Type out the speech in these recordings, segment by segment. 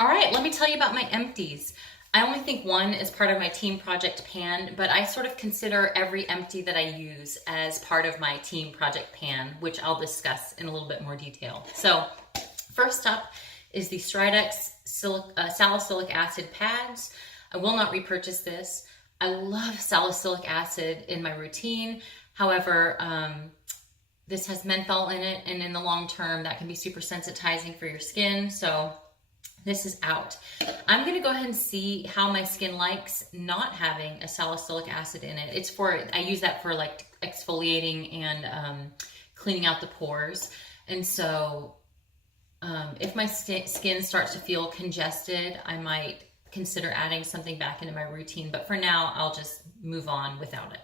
All right, let me tell you about my empties. I only think one is part of my team project pan, but I sort of consider every empty that I use as part of my team project pan, which I'll discuss in a little bit more detail. So first up is the Stridex salicylic acid pads. I will not repurchase this. I love salicylic acid in my routine. However, this has menthol in it, and in the long term, that can be super sensitizing for your skin. So this is out. I'm gonna go ahead and see how my skin likes not having a salicylic acid in it. I use that for like exfoliating and cleaning out the pores. And so if my skin starts to feel congested, I might consider adding something back into my routine. But for now, I'll just move on without it.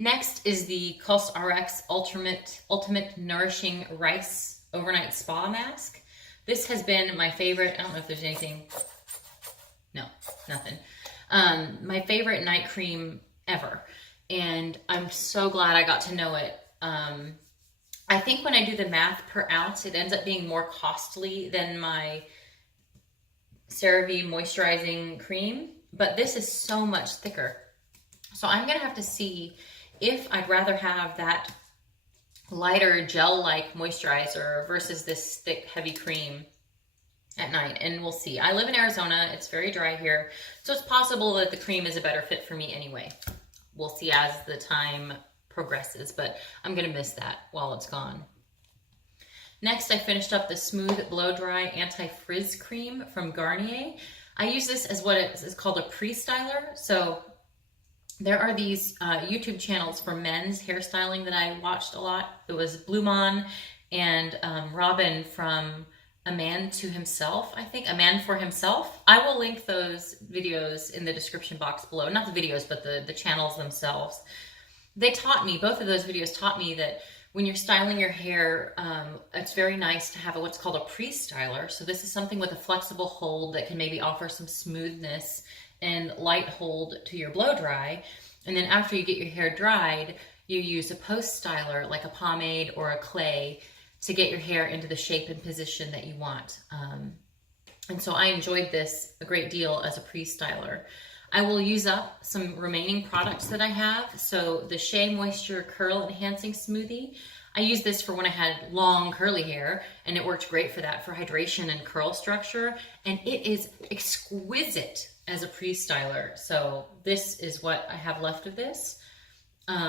Next is the CosRx Ultimate Nourishing Rice Overnight Spa Mask. This has been my favorite. I don't know if there's anything. No, nothing. My favorite night cream ever. And I'm so glad I got to know it. I think when I do the math per ounce, it ends up being more costly than my CeraVe moisturizing cream. But this is so much thicker. So I'm going to have to see if I'd rather have that lighter gel-like moisturizer versus this thick, heavy cream at night, and we'll see. I live in Arizona. It's very dry here, so it's possible that the cream is a better fit for me anyway. We'll see as the time progresses, but I'm gonna miss that while it's gone. Next, I finished up the Smooth Blow Dry Anti-Frizz Cream from Garnier. I use this as what is called a pre-styler. So there are these YouTube channels for men's hairstyling that I watched a lot. It was Bluemon and Robin from A Man to Himself, I think, A Man for Himself. I will link those videos in the description box below. Not the videos, but the channels themselves. They taught me, both of those videos taught me that when you're styling your hair, it's very nice to have what's called a pre-styler. So this is something with a flexible hold that can maybe offer some smoothness and light hold to your blow dry. And then after you get your hair dried, you use a post styler like a pomade or a clay to get your hair into the shape and position that you want. And so I enjoyed this a great deal as a pre-styler. I will use up some remaining products that I have. So the Shea Moisture Curl Enhancing Smoothie, I used this for when I had long curly hair, and it worked great for that, for hydration and curl structure. And it is exquisite as a pre-styler. So this is what I have left of this.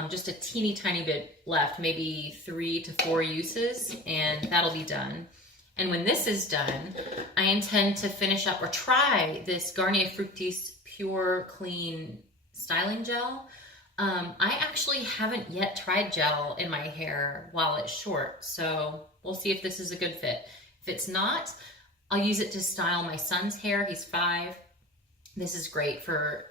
Just a teeny tiny bit left, maybe 3 to 4 uses, and that'll be done. And when this is done, I intend to finish up or try this Garnier Fructis Pure Clean Styling Gel. I actually haven't yet tried gel in my hair while it's short, so we'll see if this is a good fit. If it's not, I'll use it to style my son's hair. He's 5. This is great for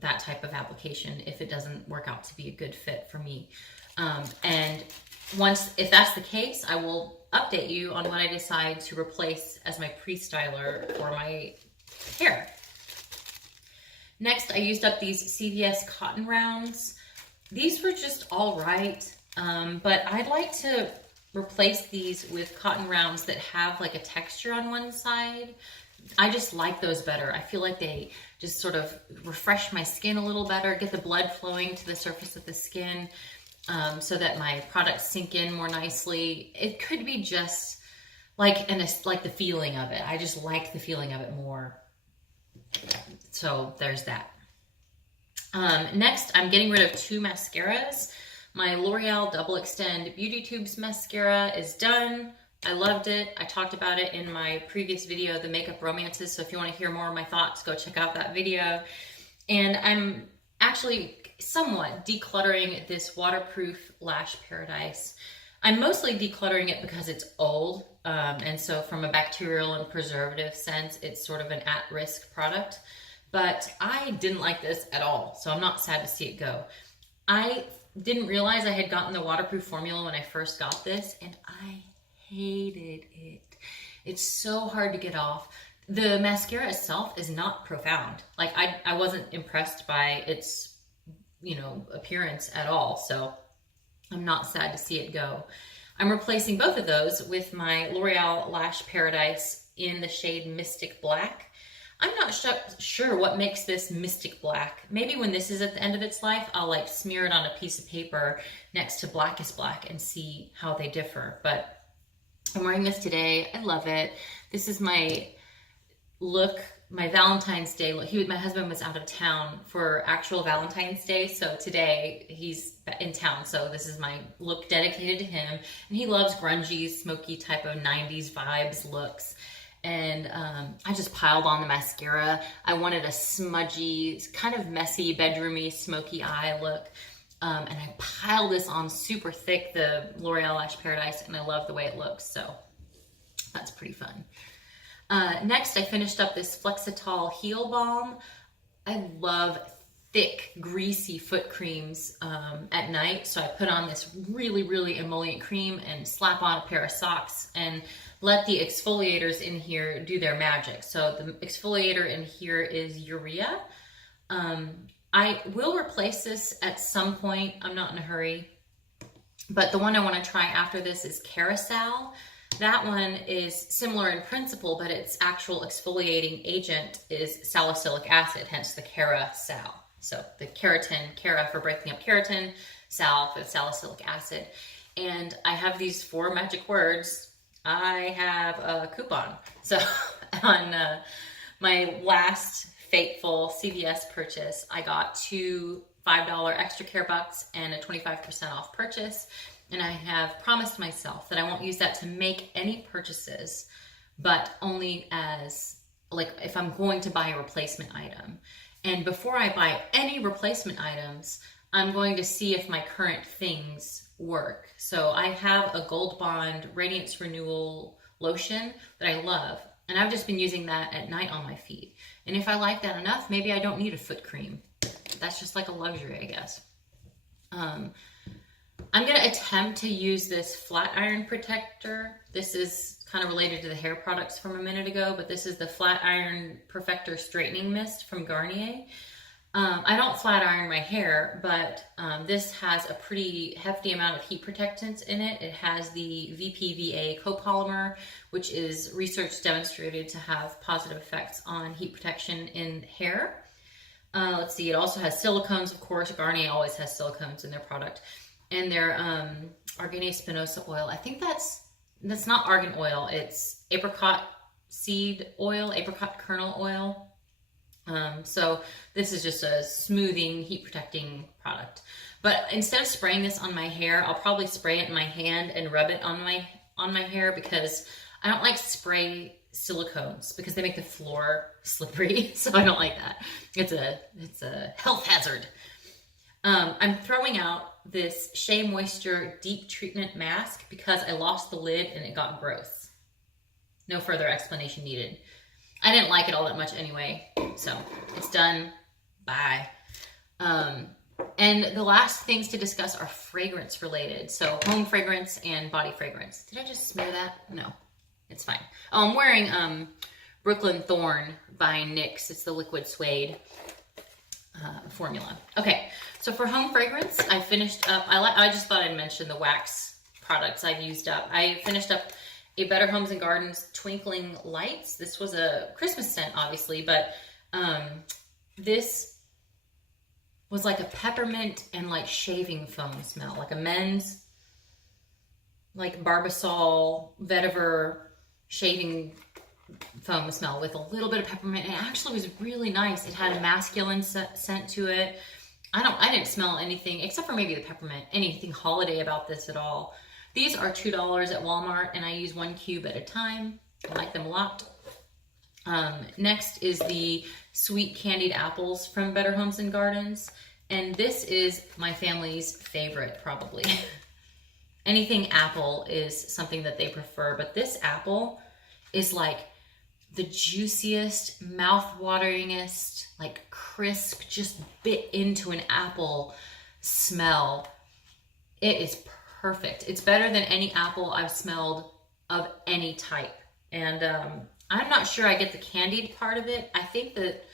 that type of application if it doesn't work out to be a good fit for me. And if that's the case, I will update you on what I decide to replace as my pre-styler for my hair. Next, I used up these CVS cotton rounds. These were just all right, but I'd like to replace these with cotton rounds that have like a texture on one side. I just like those better. I feel like they just sort of refresh my skin a little better, get the blood flowing to the surface of the skin, so that my products sink in more nicely. It could be just like the feeling of it. I just like the feeling of it more. So there's that. Next, I'm getting rid of 2 mascaras. My L'Oreal Double Extend Beauty Tubes mascara is done. I loved it. I talked about it in my previous video, The Makeup Romances. So if you want to hear more of my thoughts, go check out that video. And I'm actually somewhat decluttering this Waterproof Lash Paradise. I'm mostly decluttering it because it's old. And so from a bacterial and preservative sense, it's sort of an at-risk product. But I didn't like this at all. So I'm not sad to see it go. I didn't realize I had gotten the waterproof formula when I first got this, and I hated it. It's so hard to get off. The mascara itself is not profound. Like I wasn't impressed by its, appearance at all. So I'm not sad to see it go. I'm replacing both of those with my L'Oreal Lash Paradise in the shade Mystic Black. I'm not sure what makes this Mystic Black. Maybe when this is at the end of its life, I'll like smear it on a piece of paper next to Blackest Black and see how they differ. But I'm wearing this today. I love it. This is my look, my Valentine's Day look. My husband was out of town for actual Valentine's Day, so today he's in town. So this is my look dedicated to him. And he loves grungy, smoky type of 90s vibes looks. And I just piled on the mascara. I wanted a smudgy, kind of messy, bedroomy, smoky eye look. And I piled this on super thick, the L'Oreal Lash Paradise, and I love the way it looks. So that's pretty fun. Next, I finished up this Flexitol Heel Balm. I love thick, greasy foot creams at night. So I put on this really, really emollient cream and slap on a pair of socks and let the exfoliators in here do their magic. So the exfoliator in here is Urea. I will replace this at some point. I'm not in a hurry. But the one I want to try after this is Carousel. That one is similar in principle, but its actual exfoliating agent is salicylic acid, hence the Carousel. So the keratin, Cara for breaking up keratin, sal for salicylic acid. And I have these 4 magic words. I have a coupon. So on my last fateful CVS purchase, I got 2 $5 extra care bucks and a 25% off purchase. And I have promised myself that I won't use that to make any purchases, but only as, like, if I'm going to buy a replacement item. And before I buy any replacement items, I'm going to see if my current things work. So I have a Gold Bond Radiance Renewal lotion that I love, and I've just been using that at night on my feet. And if I like that enough, maybe I don't need a foot cream. That's just like a luxury, I guess. I'm going to attempt to use this flat iron protector. This is kind of related to the hair products from a minute ago, but this is the Flat Iron Perfector Straightening Mist from Garnier. I don't flat iron my hair, but this has a pretty hefty amount of heat protectants in it. It has the VPVA copolymer, which is research demonstrated to have positive effects on heat protection in hair. Let's see, it also has silicones, of course. Garnier always has silicones in their product. And their Argania spinosa oil. I think that's not argan oil. It's apricot seed oil, apricot kernel oil. So this is just a smoothing, heat protecting product. But instead of spraying this on my hair, I'll probably spray it in my hand and rub it on my hair, because I don't like spray silicones because they make the floor slippery. So I don't like that. It's a health hazard. I'm throwing out this Shea Moisture Deep Treatment Mask because I lost the lid and it got gross. No further explanation needed. I didn't like it all that much anyway, so it's done. Bye. And the last things to discuss are fragrance related. So home fragrance and body fragrance. Did I just smear that? No, it's fine. Oh, I'm wearing Brooklyn Thorn by NYX. It's the liquid suede formula. Okay, so for home fragrance, I finished up, I just thought I'd mention the wax products I've used up. I finished up a Better Homes and Gardens Twinkling Lights. This was a Christmas scent, obviously, but this was like a peppermint and like shaving foam smell, like a men's like Barbasol vetiver shaving foam smell with a little bit of peppermint. It actually was really nice. It had a masculine scent to it. I didn't smell anything except for maybe the peppermint, anything holiday about this at all. These are $2 at Walmart, and I use 1 cube at a time. I like them a lot. Next is the Sweet Candied Apples from Better Homes and Gardens. And this is my family's favorite, probably. Anything apple is something that they prefer, but this apple is like the juiciest, mouth-wateringest, like crisp, just bit into an apple smell. It is perfect. It's better than any apple I've smelled of any type. And I'm not sure I get the candied part of it. I think that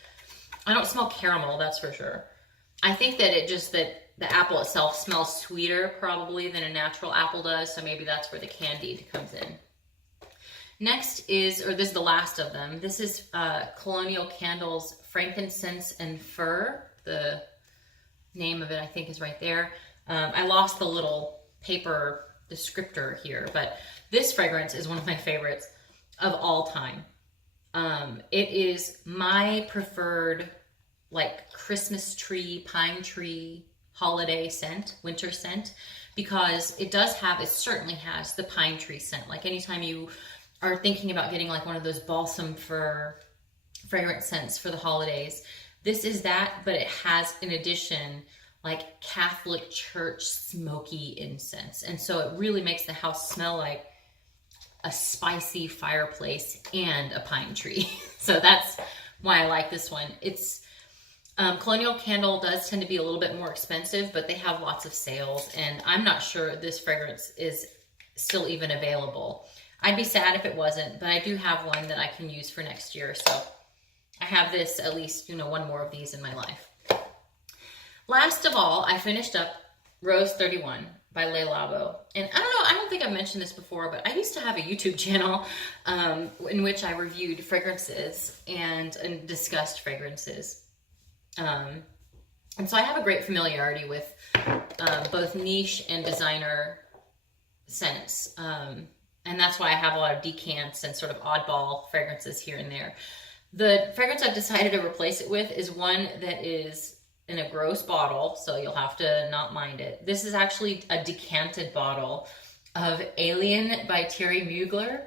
I don't smell caramel, that's for sure. I think that that the apple itself smells sweeter probably than a natural apple does. So maybe that's where the candied comes in. Next is, or this is the last of them, this is Colonial Candles Frankincense and Fir. The name of it, I think, is right there. I lost the little paper descriptor here, but this fragrance is one of my favorites of all time. It is my preferred, like, Christmas tree, pine tree, holiday scent, winter scent, because it certainly has the pine tree scent. Like, anytime you are thinking about getting like one of those balsam fir fragrance scents for the holidays, this is that, but it has, in addition, like Catholic church smoky incense. And so it really makes the house smell like a spicy fireplace and a pine tree. So that's why I like this one. It's Colonial Candle does tend to be a little bit more expensive, but they have lots of sales, and I'm not sure this fragrance is still even available. I'd be sad if it wasn't, but I do have one that I can use for next year. So I have this, at least, one more of these in my life. Last of all, I finished up Rose 31 by Le Labo. And I don't think I've mentioned this before, but I used to have a YouTube channel in which I reviewed fragrances and discussed fragrances. And so I have a great familiarity with both niche and designer scents. And that's why I have a lot of decants and sort of oddball fragrances here and there. The fragrance I've decided to replace it with is one that is in a gross bottle, so you'll have to not mind it. This is actually a decanted bottle of Alien by Thierry Mugler.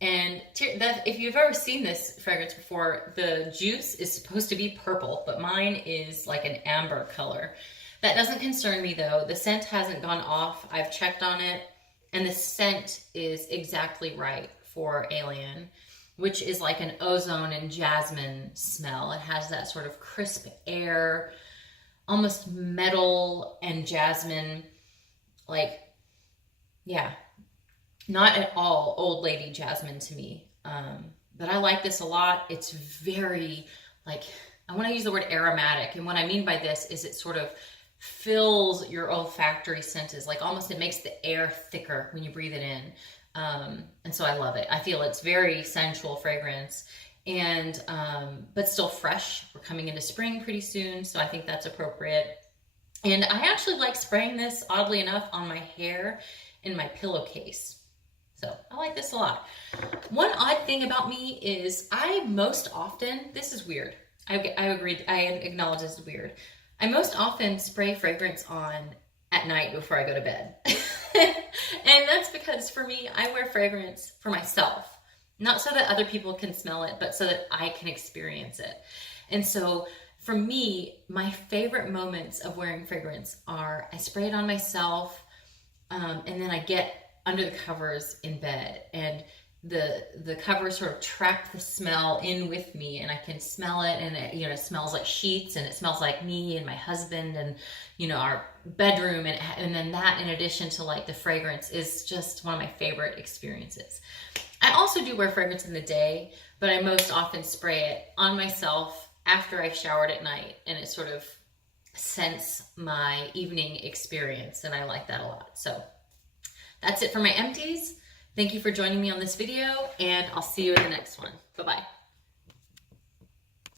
And if you've ever seen this fragrance before, the juice is supposed to be purple, but mine is like an amber color. That doesn't concern me though. The scent hasn't gone off. I've checked on it, and the scent is exactly right for Alien, which is like an ozone and jasmine smell. It has that sort of crisp air, almost metal and jasmine, like, yeah, not at all old lady jasmine to me. But I like this a lot. It's very, like, I want to use the word aromatic. And what I mean by this is it sort of fills your olfactory senses, like almost it makes the air thicker when you breathe it in. And so I love it. I feel it's very sensual fragrance, and but still fresh. We're coming into spring pretty soon, so I think that's appropriate. And I actually like spraying this, oddly enough, on my hair in my pillowcase. So I like this a lot. One odd thing about me is I most often, this is weird. I agree. I acknowledge this is weird. I most often spray fragrance on at night before I go to bed. And that's because for me, I wear fragrance for myself. Not so that other people can smell it, but so that I can experience it. And so for me, my favorite moments of wearing fragrance are I spray it on myself, and then I get under the covers in bed, and the covers sort of trap the smell in with me, and I can smell it, and it, it smells like sheets, and it smells like me and my husband and, our bedroom, and then that, in addition to like the fragrance, is just one of my favorite experiences. I also do wear fragrance in the day, but I most often spray it on myself after I've showered at night, and it sort of scents my evening experience, and I like that a lot. So that's it for my empties. Thank you for joining me on this video, and I'll see you in the next one. Bye-bye.